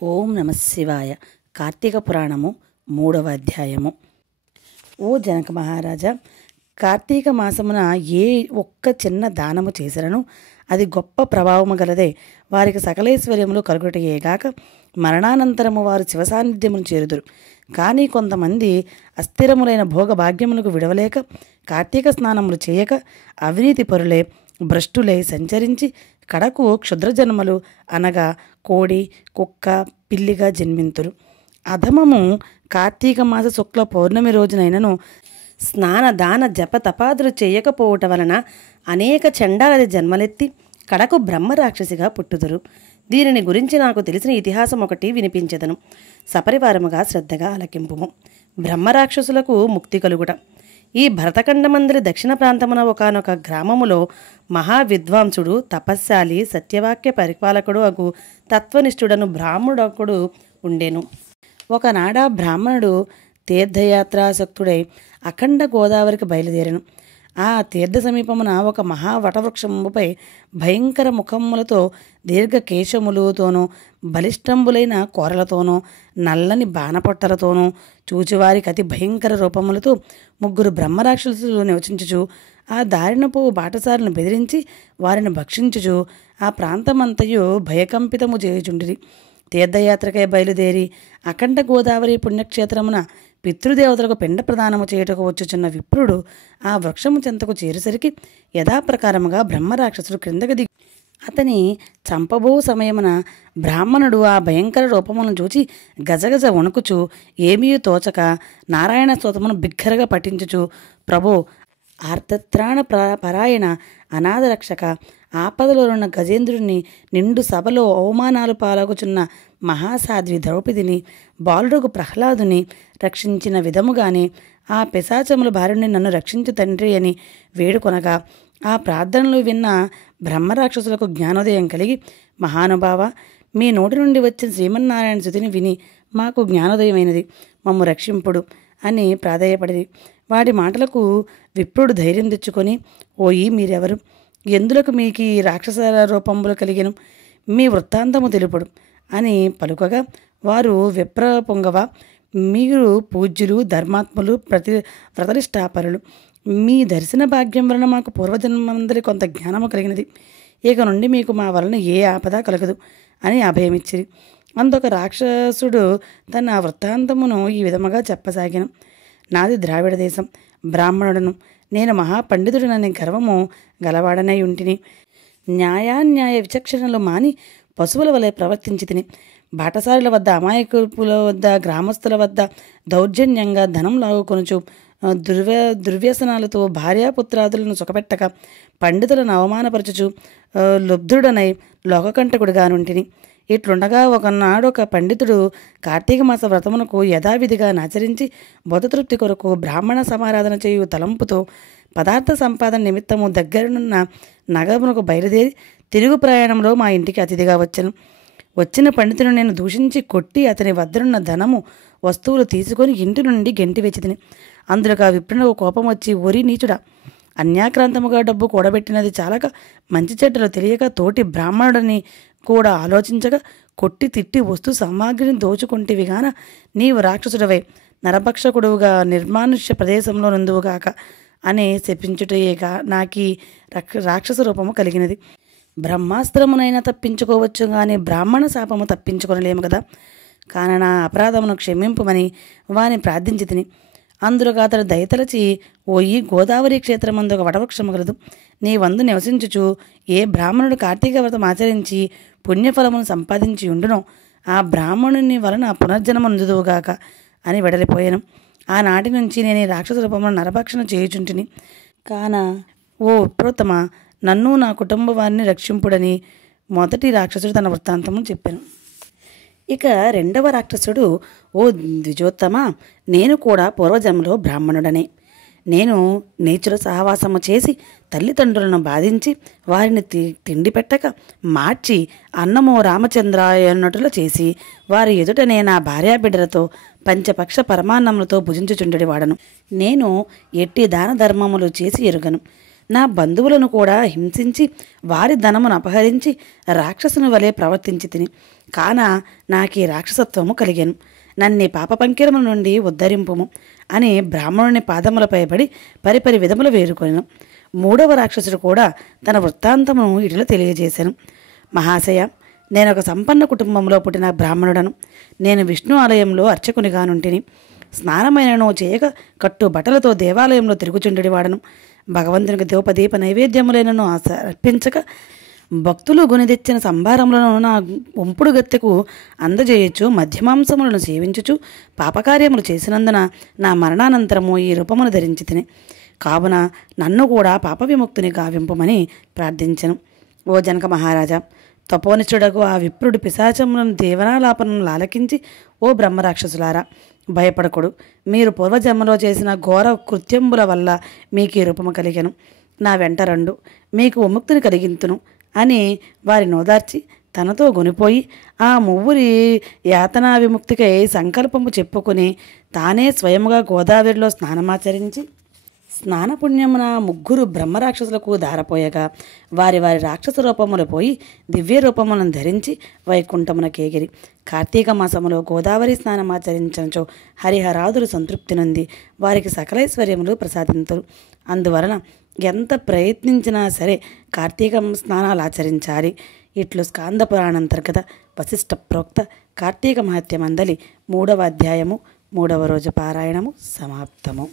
ఓం నమ శివాయ. కార్తీక పురాణము 3వ అధ్యాయము. ఓ జనక మహారాజా, కార్తీక మాసమున ఏ ఒక్క చిన్న దానము చేసినను అది గొప్ప ప్రభావము గలదే. వారికి సకలైశ్వర్యములు కలుగుటయేగాక మరణానంతరము వారు శివ సాన్నిధ్యమును చేరుదురు. కానీ కొంతమంది అస్థిరములైన భోగభాగ్యములకు విడవలేక కార్తీక స్నానములు చేయక అవినీతి పరులే భ్రష్టులై సంచరించి కడకు క్షుద్రజన్మలు అనగా కోడి, కుక్క, పిల్లిగా జన్మింతురు. అధమము కార్తీక మాస శుక్ల పౌర్ణమి రోజునైనను స్నాన దాన జప తపాదులు చేయకపోవట వలన అనేక చండాలది జన్మలెత్తి కడకు బ్రహ్మరాక్షసిగా పుట్టుదురు. దీనిని గురించి నాకు తెలిసిన ఇతిహాసం ఒకటి వినిపించెదను. సపరివారముగా శ్రద్ధగా ఆలకింపుము. బ్రహ్మరాక్షసులకు ముక్తి కలుగుట. ఈ భరతఖండమందరి దక్షిణ ప్రాంతమున ఒకనొక గ్రామములో మహావిద్వాంసుడు, తపస్శాలి, సత్యవాక్య పరిపాలకుడు అగు తత్వనిష్ఠుడను బ్రాహ్మణుడొకడు ఉండెను. ఒకనాడ బ్రాహ్మణుడు తీర్థయాత్రాసక్తుడై అఖండ గోదావరికి బయలుదేరెను. ఆ తీర్థ సమీపమున ఒక మహావటవృక్షముపై భయంకర ముఖములతో దీర్ఘకేశములతోనూ బలిష్టంబులైన కోరలతోనూ నల్లని బాణపొట్టలతోనూ చూచివారికి అతి భయంకర రూపములతో 3 బ్రహ్మరాక్షసులు నివసించుచు ఆ దారిన పోవు బాటసారులను బెదిరించి వారిని భక్షించుచు ఆ ప్రాంతమంతయు భయకంపితము చేయుచుండిరి. తీర్థయాత్రకై బయలుదేరి అఖండ గోదావరి పుణ్యక్షేత్రమున పితృదేవతలకు పిండ ప్రదానము చేయుటకు వచ్చుచున్న విప్రుడు ఆ వృక్షము చెంతకు చేరుసరికి యథాప్రకారముగా బ్రహ్మరాక్షసుడు క్రిందకు దిగి అతని చంపబో సమయమున బ్రాహ్మణుడు ఆ భయంకర రూపములను చూచి గజగజ వణుకుచు ఏమీ తోచక నారాయణ స్తోత్రమును బిగ్గరగా పఠించుచు, ప్రభో, ఆర్తత్రాణ పరాయణ అనాథరక్షక, ఆపదలోనున్న గజేంద్రుని నిండు సభలో అవమానాలు పాలగుచున్న మహాసాధ్వి ద్రౌపదిని, బాలుడుకు ప్రహ్లాదుని రక్షించిన విధముగానే ఆ పిశాచముల బారి నుండి నన్ను రక్షించు తండ్రి అని వేడుకొనగా ఆ ప్రార్థనలు విన్న బ్రహ్మరాక్షసులకు జ్ఞానోదయం కలిగి, మహానుభావ, మీ నోటి నుండి వచ్చిన శ్రీమన్నారాయణ స్తుతిని విని మాకు జ్ఞానోదయమైనది, మమ్ము రక్షింపుడు అని ప్రాధేయపడిరి. వాడి మాటలకు విప్రుడు ధైర్యం తెచ్చుకొని, ఓయి, మీరెవరు? ఎందులకు మీకు ఈ రాక్షస రూపంబులు కలిగెను? మీ వృత్తాంతము తెలుపుడు అని పలుకగా వారు, విప్ర పొంగవ, మీరు పూజ్యులు, ధర్మాత్ములు, వ్రతనిష్టాపరులు. మీ దర్శన భాగ్యం వలన మాకు పూర్వజన్మందరి కొంత జ్ఞానము కలిగినది. ఇక నుండి మీకు మా వలన ఏ ఆపద కలగదు అని అభయమిచ్చిరి. అందుక రాక్షసుడు తన వృత్తాంతమును ఈ విధముగా చెప్పసాగాను. నాది ద్రావిడ దేశం, బ్రాహ్మణుడను. నేను మహాపండితుడనని గర్వము గలవాడనై ఉంటిని. న్యాయాన్యాయ విచక్షణలు మాని పశువుల వలె ప్రవర్తించి తిని బాటసారుల వద్ద, అమాయకుల వద్ద, గ్రామస్తుల వద్ద దౌర్జన్యంగా ధనం లాగుకొనుచు దుర్వ్యసనాలతో భార్యాపుత్రాదులను సుఖపెట్టక పండితులను అవమానపరచుచు లుబ్ధుడనై లోకకంటకుడిగా నుంటిని. ఇట్లుండగా ఒకనాడు ఒక పండితుడు కార్తీక మాస వ్రతమునకు యథావిధిగా నాచరించి బోధతృప్తి కొరకు బ్రాహ్మణ సమారాధన చేయు తలంపుతో పదార్థ సంపాదన నిమిత్తము దగ్గరనున్న నగరమునకు బయలుదేరి తిరుగు ప్రయాణంలో మా ఇంటికి అతిథిగా వచ్చెను. వచ్చిన పండితుడు నేను దూషించి కొట్టి అతని వద్దనున్న ధనము, వస్తువులు తీసుకొని ఇంటి నుండి గెంటి వెచ్చితిని. అందులోకి ఆ విప్రునకు కోపం వచ్చి, ఒరి నీచుడా, అన్యాక్రాంతముగా డబ్బు కూడబెట్టినది చాలక మంచి చెడ్డలు తెలియక తోటి బ్రాహ్మణుడిని కూడా ఆలోచించగా కొట్టి తిట్టి వస్తు సామాగ్రిని దోచుకుంటేవిగాన నీవు రాక్షసుడవై నరభక్షకుడుగా నిర్మానుష్య ప్రదేశంలో నుందువుగాక అని శపించుటయేగా నాకీ రాక్షస రూపము కలిగినది. బ్రహ్మాస్త్రమునైనా తప్పించుకోవచ్చు కానీ బ్రాహ్మణ శాపము తప్పించుకొనలేము కదా. కాన నా అపరాధమును క్షమింపుమని వాని ప్రార్థించి తిని. అందులోగా అతడు దయతలచి, ఓయి, గోదావరి క్షేత్రమందు ఒక వటవృక్షము గలదు. నీ వందు నివసించుచు ఏ బ్రాహ్మణుడు కార్తీక వ్రతం ఆచరించి పుణ్యఫలమును సంపాదించి ఉండునో ఆ బ్రాహ్మణుని వలన పునర్జన్మనుదువుగాక అని వెడలిపోయాను. ఆనాటి నుంచి నేను ఈ రాక్షస రూపమును నరభక్షణ చేయుచుంటిని. కాన ఓ విప్రోత్తమ, నన్ను నా కుటుంబ వారిని రక్షింపుడని మొదటి రాక్షసుడు తన వృత్తాంతము చెప్పాను. ఇక రెండవ రాక్షసుడు, ఓ ద్విజోత్తమ, నేను కూడా పూర్వజన్మలో బ్రాహ్మణుడనే. నేను నీచుల సహవాసము చేసి తల్లిదండ్రులను బాధించి వారిని తిండి పెట్టక మార్చి అన్నమో రామచంద్రాయ అన్నట్టులో చేసి వారి ఎదుటనే నా భార్యాబిడ్డలతో పంచపక్ష పరమాన్నములతో భుజించుచుండెడి వాడను. నేను ఎట్టి దాన ధర్మములు చేసి ఎరుగను. నా బంధువులను కూడా హింసించి వారి ధనమును అపహరించి రాక్షసుని వలె ప్రవర్తించి తిని, కాన నాకీ రాక్షసత్వము కలిగాను. నన్ను పాప పంకిరముల నుండి ఉద్ధరింపుము అని బ్రాహ్మణుని పాదములపై పడి పరిపరి విధములు వేరుకొనెను. మూడవ రాక్షసుడు కూడా తన వృత్తాంతమును ఇటులో తెలియజేశాను. మహాశయ, నేను ఒక సంపన్న కుటుంబంలో పుట్టిన బ్రాహ్మణుడను. నేను విష్ణు ఆలయంలో అర్చకునిగానుంటిని. స్నానమైనను చేయక కట్టు బట్టలతో దేవాలయంలో తిరుగుచుండెడి వాడను. భగవంతునికి ధూపదీప నైవేద్యములైనను అర్పించక భక్తులు కొని తెచ్చిన సంభారములను నా ఉంపుడు గత్తెకు అందజేయచ్చు మధ్యమాంసములను సేవించుచు పాపకార్యములు చేసినందున నా మరణానంతరము ఈ రూపమును ధరించి తిని, కావున నన్ను కూడా పాప విముక్తిని గావింపమని ప్రార్థించను. ఓ జనక మహారాజా, తపోనిష్ఠుడకు ఆ విప్రుడి పిశాచములను దేవనాలాపనను లాలకించి, ఓ బ్రహ్మరాక్షసులారా, భయపడకుడు. మీరు పూర్వజన్మలో చేసిన ఘోర కృత్యంబుల వల్ల మీకు ఈ రూపము కలిగెను. నా వెంట రండు, మీకు విముక్తిని కలిగింతును అని వారి నోదార్చి తనతో గొనిపోయి ఆ మువ్వురి యాతనా విముక్తికై సంకల్పము చెప్పుకుని తానే స్వయముగా గోదావరిలో స్నానమాచరించి స్నానపుణ్యమున ముగ్గురు బ్రహ్మరాక్షసులకు దారపోయగా వారి వారి రాక్షస రూపములు పోయి దివ్య రూపములను ధరించి వైకుంఠమునకేగిరి. కార్తీక మాసములో గోదావరి స్నానమాచరించనచో హరిహరాదులు సంతృప్తి నొంది వారికి సకలైశ్వర్యములు ప్రసాదింతురు. అందువలన ఎంత ప్రయత్నించినా సరే కార్తీక స్నానాలు ఆచరించాలి. ఇట్లు స్కాంద పురాణంతర్గత వశిష్ఠ ప్రోక్త కార్తీక మహత్యమందలి 3వ అధ్యాయము 3వ రోజు పారాయణము సమాప్తము.